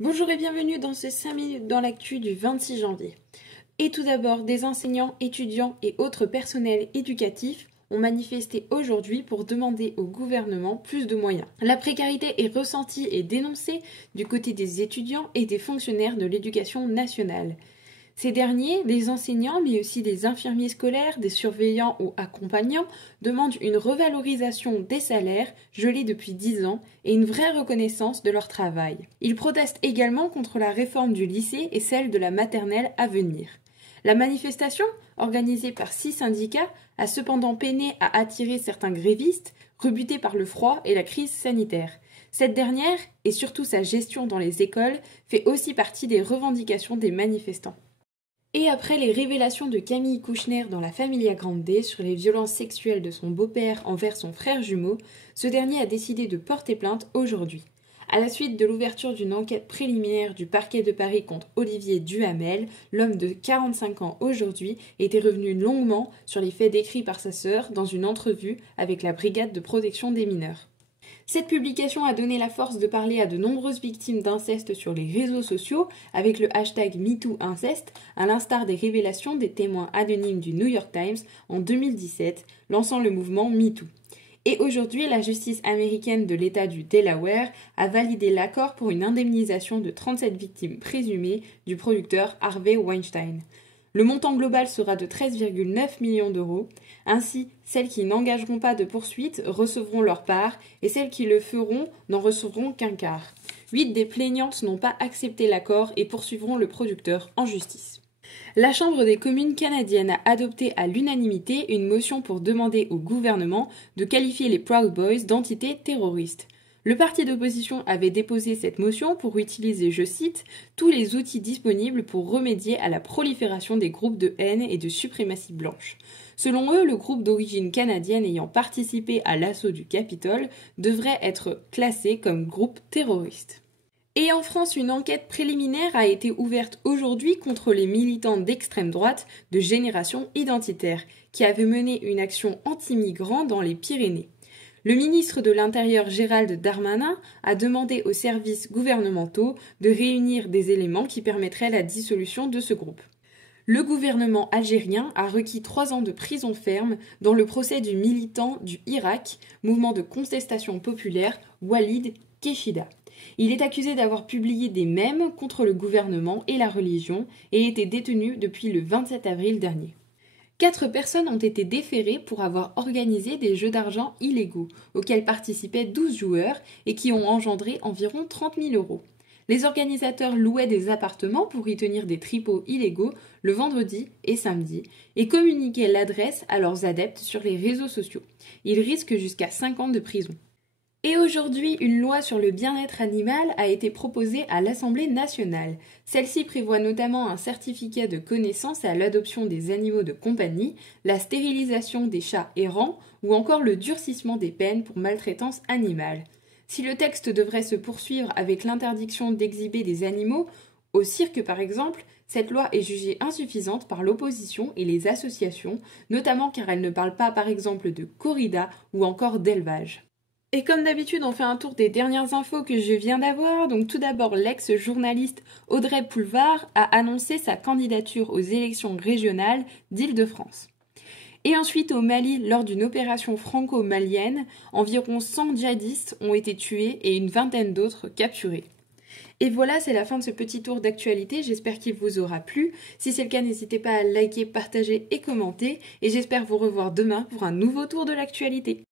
Bonjour et bienvenue dans ces 5 minutes dans l'actu du 26 janvier. Et tout d'abord, des enseignants, étudiants et autres personnels éducatifs ont manifesté aujourd'hui pour demander au gouvernement plus de moyens. La précarité est ressentie et dénoncée du côté des étudiants et des fonctionnaires de l'éducation nationale. Ces derniers, des enseignants mais aussi des infirmiers scolaires, des surveillants ou accompagnants, demandent une revalorisation des salaires gelés depuis 10 ans et une vraie reconnaissance de leur travail. Ils protestent également contre la réforme du lycée et celle de la maternelle à venir. La manifestation, organisée par 6 syndicats, a cependant peiné à attirer certains grévistes, rebutés par le froid et la crise sanitaire. Cette dernière, et surtout sa gestion dans les écoles, fait aussi partie des revendications des manifestants. Et après les révélations de Camille Kouchner dans la Familia Grande sur les violences sexuelles de son beau-père envers son frère jumeau, ce dernier a décidé de porter plainte aujourd'hui. À la suite de l'ouverture d'une enquête préliminaire du parquet de Paris contre Olivier Duhamel, l'homme de 45 ans aujourd'hui était revenu longuement sur les faits décrits par sa sœur dans une entrevue avec la Brigade de protection des mineurs. Cette publication a donné la force de parler à de nombreuses victimes d'inceste sur les réseaux sociaux avec le hashtag MeTooInceste, à l'instar des révélations des témoins anonymes du New York Times en 2017, lançant le mouvement MeToo. Et aujourd'hui, la justice américaine de l'État du Delaware a validé l'accord pour une indemnisation de 37 victimes présumées du producteur Harvey Weinstein. Le montant global sera de 13,9 millions d'euros. Ainsi, celles qui n'engageront pas de poursuite recevront leur part et celles qui le feront n'en recevront qu'un quart. 8 des plaignantes n'ont pas accepté l'accord et poursuivront le producteur en justice. La Chambre des communes canadienne a adopté à l'unanimité une motion pour demander au gouvernement de qualifier les Proud Boys d'entités terroristes. Le parti d'opposition avait déposé cette motion pour utiliser, je cite, « tous les outils disponibles pour remédier à la prolifération des groupes de haine et de suprématie blanche ». Selon eux, le groupe d'origine canadienne ayant participé à l'assaut du Capitole devrait être classé comme groupe terroriste. Et en France, une enquête préliminaire a été ouverte aujourd'hui contre les militants d'extrême droite de Génération Identitaire, qui avaient mené une action anti-migrants dans les Pyrénées. Le ministre de l'Intérieur Gérald Darmanin a demandé aux services gouvernementaux de réunir des éléments qui permettraient la dissolution de ce groupe. Le gouvernement algérien a requis 3 ans de prison ferme dans le procès du militant du Irak, mouvement de contestation populaire, Walid Keshida. Il est accusé d'avoir publié des mèmes contre le gouvernement et la religion et était détenu depuis le 27 avril dernier. 4 personnes ont été déférées pour avoir organisé des jeux d'argent illégaux, auxquels participaient 12 joueurs et qui ont engendré environ 30 000 euros. Les organisateurs louaient des appartements pour y tenir des tripots illégaux le vendredi et samedi et communiquaient l'adresse à leurs adeptes sur les réseaux sociaux. Ils risquent jusqu'à 5 ans de prison. Et aujourd'hui, une loi sur le bien-être animal a été proposée à l'Assemblée nationale. Celle-ci prévoit notamment un certificat de connaissance à l'adoption des animaux de compagnie, la stérilisation des chats errants ou encore le durcissement des peines pour maltraitance animale. Si le texte devrait se poursuivre avec l'interdiction d'exhiber des animaux, au cirque par exemple, cette loi est jugée insuffisante par l'opposition et les associations, notamment car elle ne parle pas par exemple de corrida ou encore d'élevage. Et comme d'habitude, on fait un tour des dernières infos que je viens d'avoir. Donc tout d'abord, l'ex-journaliste Audrey Pulvar a annoncé sa candidature aux élections régionales d'Île-de-France. Et ensuite, au Mali, lors d'une opération franco-malienne, environ 100 djihadistes ont été tués et une vingtaine d'autres capturés. Et voilà, c'est la fin de ce petit tour d'actualité, j'espère qu'il vous aura plu. Si c'est le cas, n'hésitez pas à liker, partager et commenter. Et j'espère vous revoir demain pour un nouveau tour de l'actualité.